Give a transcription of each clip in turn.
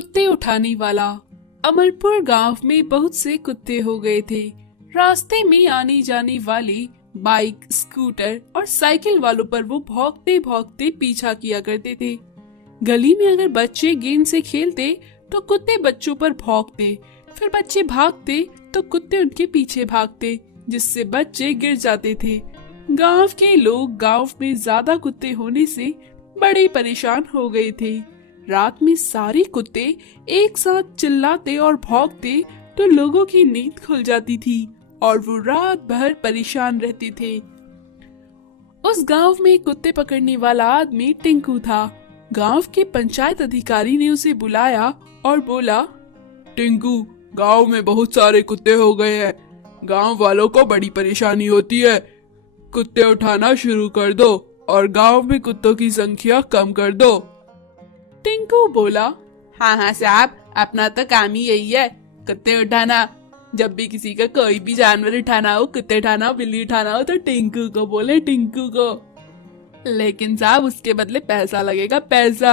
कुत्ते उठाने वाला। अमरपुर गांव में बहुत से कुत्ते हो गए थे। रास्ते में आने जाने वाले बाइक, स्कूटर और साइकिल वालों पर वो भौंकते भौंकते पीछा किया करते थे। गली में अगर बच्चे गेंद से खेलते तो कुत्ते बच्चों पर भौंकते, फिर बच्चे भागते तो कुत्ते उनके पीछे भागते, जिससे बच्चे गिर जाते थे। गांव के लोग गांव में ज्यादा कुत्ते होने से बड़े परेशान हो गए थे। रात में सारे कुत्ते एक साथ चिल्लाते और भौंकते तो लोगों की नींद खुल जाती थी और वो रात भर परेशान रहते थे। उस गांव में कुत्ते पकड़ने वाला आदमी टिंकू था। गांव के पंचायत अधिकारी ने उसे बुलाया और बोला, टिंकू, गांव में बहुत सारे कुत्ते हो गए हैं। गांव वालों को बड़ी परेशानी होती है। कुत्ते उठाना शुरू कर दो और गांव में कुत्तों की संख्या कम कर दो। टिंकू बोला, हाँ साहब, अपना तो काम ही यही है, कुत्ते उठाना। जब भी किसी का कोई भी जानवर उठाना हो, कुत्ते उठाना हो, बिल्ली उठाना हो, तो टिंकू को बोले, टिंकू को। लेकिन साहब उसके बदले पैसा लगेगा, पैसा।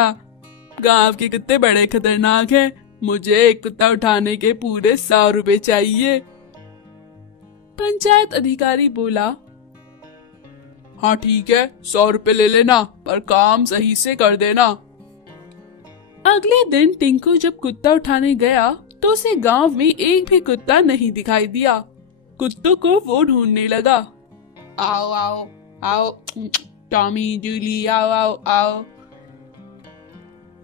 गांव के कुत्ते बड़े खतरनाक हैं। मुझे एक कुत्ता उठाने के पूरे 100 रुपए चाहिए। पंचायत अधिकारी बोला, हाँ ठीक है, 100 रुपए ले लेना, पर काम सही से कर देना। अगले दिन टिंकू जब कुत्ता उठाने गया तो उसे गांव में एक भी कुत्ता नहीं दिखाई दिया। कुत्तों को वो ढूंढने लगा। आओ आओ आओ, टॉमी, जूली, आओ आओ आओ।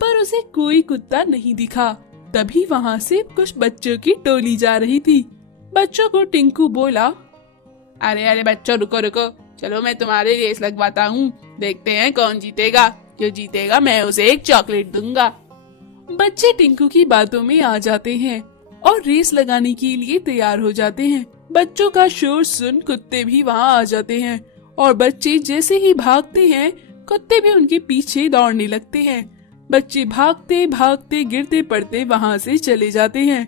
पर उसे कोई कुत्ता नहीं दिखा। तभी वहाँ से कुछ बच्चों की टोली जा रही थी। बच्चों को टिंकू बोला, अरे अरे बच्चों, रुको रुको, चलो मैं तुम्हारी रेस लगवाता हूँ। देखते हैं कौन जीतेगा। जो जीतेगा मैं उसे एक चॉकलेट दूंगा। बच्चे टिंकू की बातों में आ जाते हैं और रेस लगाने के लिए तैयार हो जाते हैं। बच्चों का शोर सुन कुत्ते भी वहाँ आ जाते हैं और बच्चे जैसे ही भागते हैं, कुत्ते भी उनके पीछे दौड़ने लगते हैं। बच्चे भागते भागते गिरते पड़ते वहाँ से चले जाते हैं।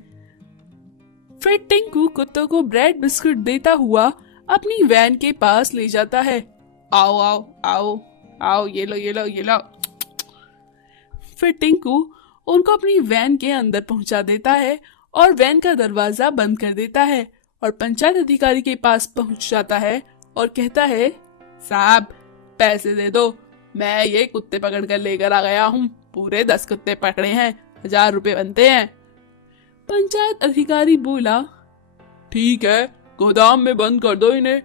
फिर टिंकू कुत्तों को ब्रेड बिस्कुट देता हुआ अपनी वैन के पास ले जाता है। आओ आओ आओ आओ, ये लो ये लो ये लो। फिर टिंकू उनको अपनी वैन के अंदर पहुंचा देता है और वैन का दरवाजा बंद कर देता है और पंचायत अधिकारी के पास पहुंच जाता है और कहता है, साहब पैसे दे दो, मैं ये कुत्ते पकड़ कर लेकर आ गया हूँ। पूरे 10 कुत्ते पकड़े हैं, 1000 रुपए बनते हैं। पंचायत अधिकारी बोला, ठीक है, गोदाम में बंद कर दो इन्हें।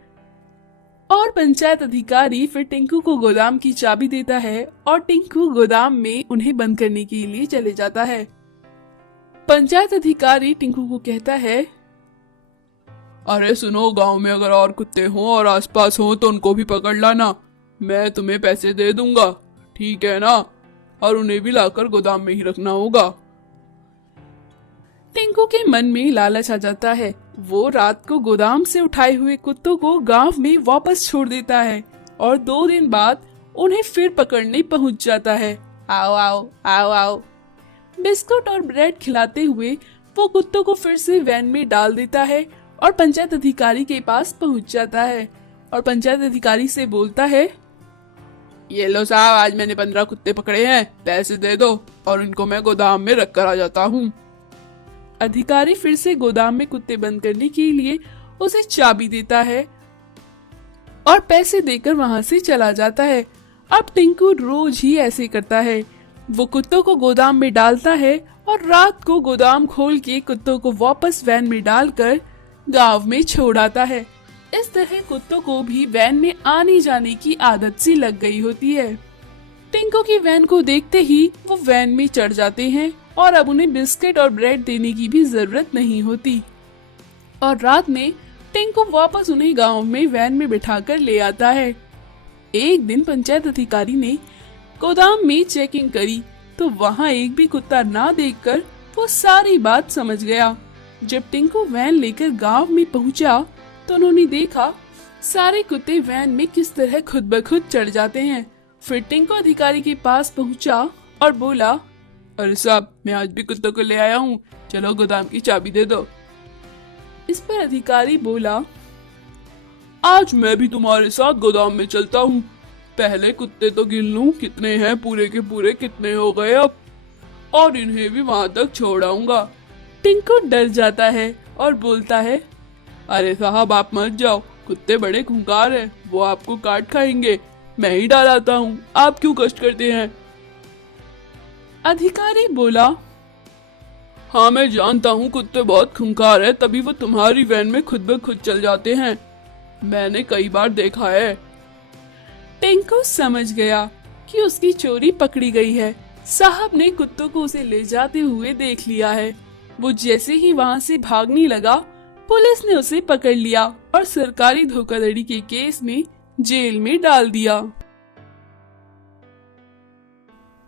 और पंचायत अधिकारी फिर टिंकू को गोदाम की चाबी देता है और टिंकू गोदाम में उन्हें बंद करने के लिए चले जाता है। पंचायत अधिकारी टिंकू को कहता है, अरे सुनो, गांव में अगर और कुत्ते हों और आसपास हों तो उनको भी पकड़ लाना। मैं तुम्हें पैसे दे दूंगा, ठीक है ना? और उन्हें भी लाकर गोदाम में ही रखना होगा। टिंकू के मन में लालच आ जाता है। वो रात को गोदाम से उठाए हुए कुत्तों को गांव में वापस छोड़ देता है और 2 दिन बाद उन्हें फिर पकड़ने पहुंच जाता है। आओ आओ आओ आओ। बिस्कुट और ब्रेड खिलाते हुए वो कुत्तों को फिर से वैन में डाल देता है और पंचायत अधिकारी के पास पहुंच जाता है और पंचायत अधिकारी से बोलता है, ये लो साहब, आज मैंने 15 कुत्ते पकड़े हैं, पैसे दे दो और इनको मैं गोदाम में रख कर आ जाता हूँ। अधिकारी फिर से गोदाम में कुत्ते बंद करने के लिए उसे चाबी देता है और पैसे देकर वहाँ से चला जाता है। अब टिंकू रोज ही ऐसे करता है। वो कुत्तों को गोदाम में डालता है और रात को गोदाम खोल के कुत्तों को वापस वैन में डालकर गांव में छोड़ आता है। इस तरह कुत्तों को भी वैन में आने जाने की आदत सी लग गई होती है। टिंकू की वैन को देखते ही वो वैन में चढ़ जाते हैं और अब उन्हें बिस्किट और ब्रेड देने की भी जरूरत नहीं होती। और रात में टिंकू वापस उन्हें गांव में वैन में बिठाकर ले आता है। एक दिन पंचायत अधिकारी ने गोदाम में चेकिंग करी तो वहाँ एक भी कुत्ता ना देखकर वो सारी बात समझ गया। जब टिंकू वैन लेकर गांव में पहुंचा तो उन्होंने देखा सारे कुत्ते वैन में किस तरह खुद ब खुद चढ़ जाते हैं। फिर टिंकू अधिकारी के पास पहुंचा और बोला, अरे साहब, मैं आज भी कुत्तों को ले आया हूँ, चलो गोदाम की चाबी दे दो। इस पर अधिकारी बोला, आज मैं भी तुम्हारे साथ गोदाम में चलता हूँ। पहले कुत्ते तो गिन लूं कितने हैं, पूरे के पूरे कितने हो गए अब। और इन्हें भी वहां तक छोड़ आऊंगा। टिंकू डर जाता है और बोलता है, अरे साहब आप मत जाओ, कुत्ते बड़े खूंखार हैं, वो आपको काट खाएंगे। मैं ही डाल आता हूँ, आप क्यों कष्ट करते हैं। अधिकारी बोला, हाँ मैं जानता हूँ कुत्ते बहुत खूंखार है, तभी वो तुम्हारी वैन में खुद ब खुद चल जाते हैं, मैंने कई बार देखा है। टिंकू समझ गया कि उसकी चोरी पकड़ी गई है। साहब ने कुत्तों को उसे ले जाते हुए देख लिया है। वो जैसे ही वहाँ से भागने लगा, पुलिस ने उसे पकड़ लिया और सरकारी धोखाधड़ी के केस में जेल में डाल दिया।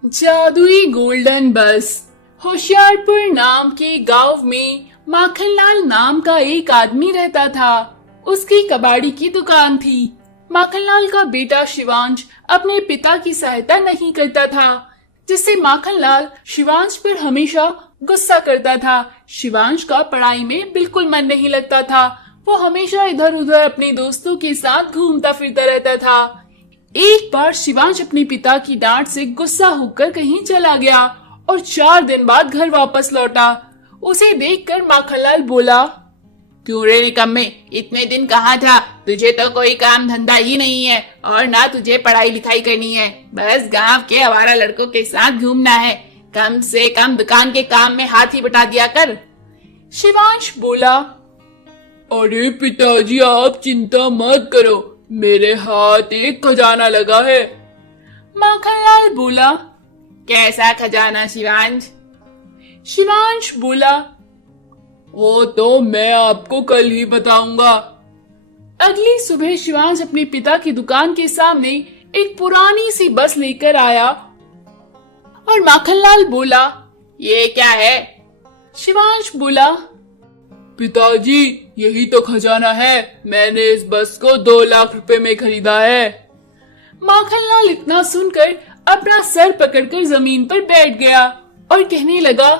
जादुई गोल्डन बस। होशियारपुर नाम के गांव में माखनलाल नाम का एक आदमी रहता था। उसकी कबाड़ी की दुकान थी। माखनलाल का बेटा शिवांश अपने पिता की सहायता नहीं करता था, जिससे माखनलाल शिवांश पर हमेशा गुस्सा करता था। शिवांश का पढ़ाई में बिल्कुल मन नहीं लगता था। वो हमेशा इधर उधर अपने दोस्तों के साथ घूमता फिरता रहता था। एक बार शिवांश अपने पिता की डांट से गुस्सा होकर कहीं चला गया और 4 दिन बाद घर वापस लौटा। उसे देखकर माखनलाल बोला, क्यों रे निकम्मे, इतने दिन कहाँ था? तुझे तो कोई काम धंधा ही नहीं है और ना तुझे पढ़ाई लिखाई करनी है, बस गांव के आवारा लड़कों के साथ घूमना है। कम से कम दुकान के काम में हाथ ही बटा दिया कर। शिवांश बोला, अरे पिताजी आप चिंता मत करो, मेरे हाथ एक खजाना लगा है। माखनलाल बोला, कैसा खजाना शिवांश? शिवांश बोला, वो तो मैं आपको कल ही बताऊंगा। अगली सुबह शिवांश अपने पिता की दुकान के सामने एक पुरानी सी बस लेकर आया और माखनलाल बोला, ये क्या है? शिवांश बोला, पिताजी यही तो खजाना है, मैंने इस बस को 2 लाख रुपए में खरीदा है। माखनलाल इतना सुनकर अपना सर पकड़कर जमीन पर बैठ गया और कहने लगा,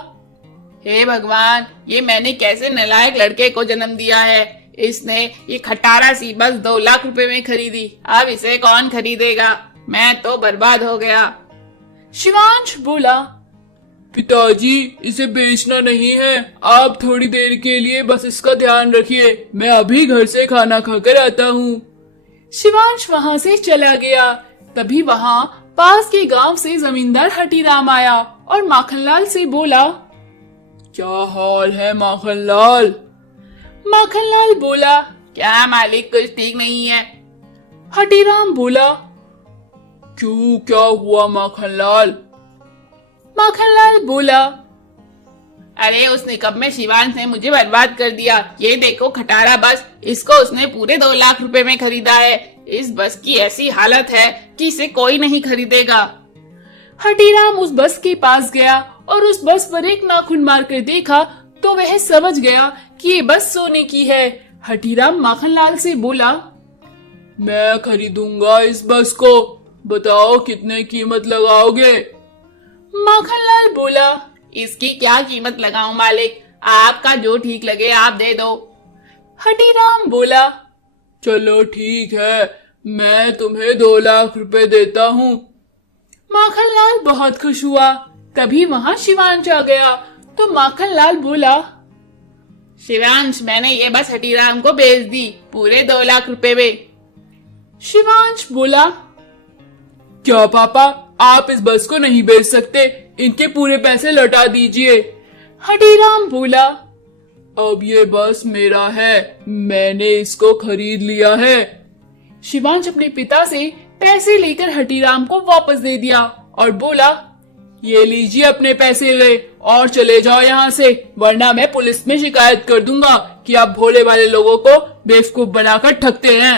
हे भगवान, ये मैंने कैसे नालायक लड़के को जन्म दिया है। इसने ये खटारा सी बस 2 लाख रुपए में खरीदी, अब इसे कौन खरीदेगा? मैं तो बर्बाद हो गया। शिवांश बोला, पिताजी इसे बेचना नहीं है, आप थोड़ी देर के लिए बस इसका ध्यान रखिए, मैं अभी घर से खाना खाकर आता हूँ। शिवांश वहाँ से चला गया। तभी वहाँ पास के गांव से जमींदार हटीराम आया और माखनलाल से बोला, क्या हाल है माखनलाल? माखनलाल बोला, क्या मालिक, कुछ ठीक नहीं है। हटीराम बोला, क्यों, क्या हुआ माखनलाल? माखनलाल बोला, अरे उस निकम्मे शिवांश ने मुझे बर्बाद कर दिया। ये देखो खटारा बस, इसको उसने पूरे 2 लाख रुपए में खरीदा है। इस बस की ऐसी हालत है कि इसे कोई नहीं खरीदेगा। हटीराम उस बस के पास गया और उस बस पर एक नाखून मारकर देखा तो वह समझ गया कि ये बस सोने की है। हटीराम माखनलाल से बोला, मैं खरीदूंगा इस बस को, बताओ कितने कीमत लगाओगे? माखनलाल बोला, इसकी क्या कीमत लगाऊं मालिक, आपका जो ठीक लगे आप दे दो। हटीराम बोला, चलो ठीक है, मैं तुम्हें 2 लाख रुपए देता हूँ। माखनलाल बहुत खुश हुआ। तभी वहाँ शिवांश आ गया तो माखनलाल बोला, शिवांश मैंने ये बस हटीराम को बेच दी पूरे 2 लाख रुपए में। शिवांश बोला, क्या पापा, आप इस बस को नहीं बेच सकते, इनके पूरे पैसे लौटा दीजिए। हटीराम बोला, अब ये बस मेरा है, मैंने इसको खरीद लिया है। शिवांश अपने पिता से पैसे लेकर हटीराम को वापस दे दिया और बोला, ये लीजिए अपने पैसे ले और चले जाओ यहाँ से, वरना मैं पुलिस में शिकायत कर दूंगा कि आप भोले वाले लोगों को बेवकूफ बनाकर ठगते हैं।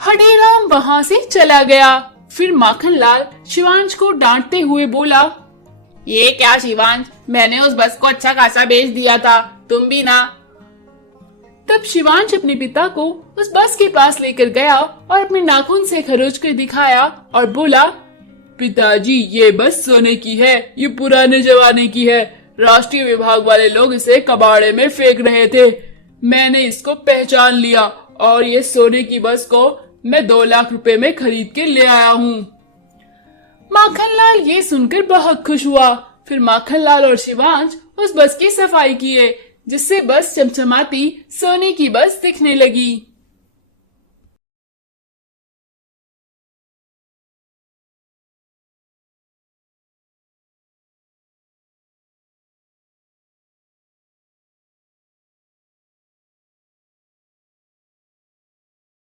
हटीराम वहाँ से चला गया। फिर माखनलाल शिवांश को डांटते हुए बोला, ये क्या शिवांश, मैंने उस बस को अच्छा खासा बेच दिया था, तुम भी ना। तब शिवांश अपने पिता को उस बस के पास लेकर गया और अपने नाखून से खरोच कर दिखाया और बोला, पिताजी ये बस सोने की है, ये पुराने जमाने की है, राष्ट्रीय विभाग वाले लोग इसे कबाड़े में फेंक रहे थे, मैंने इसको पहचान लिया और ये सोने की बस को मैं 2 लाख रुपए में खरीद के ले आया हूँ। माखनलाल ये सुनकर बहुत खुश हुआ। फिर माखनलाल और शिवांश उस बस की सफाई किए, जिससे बस चमचमाती सोने की बस दिखने लगी।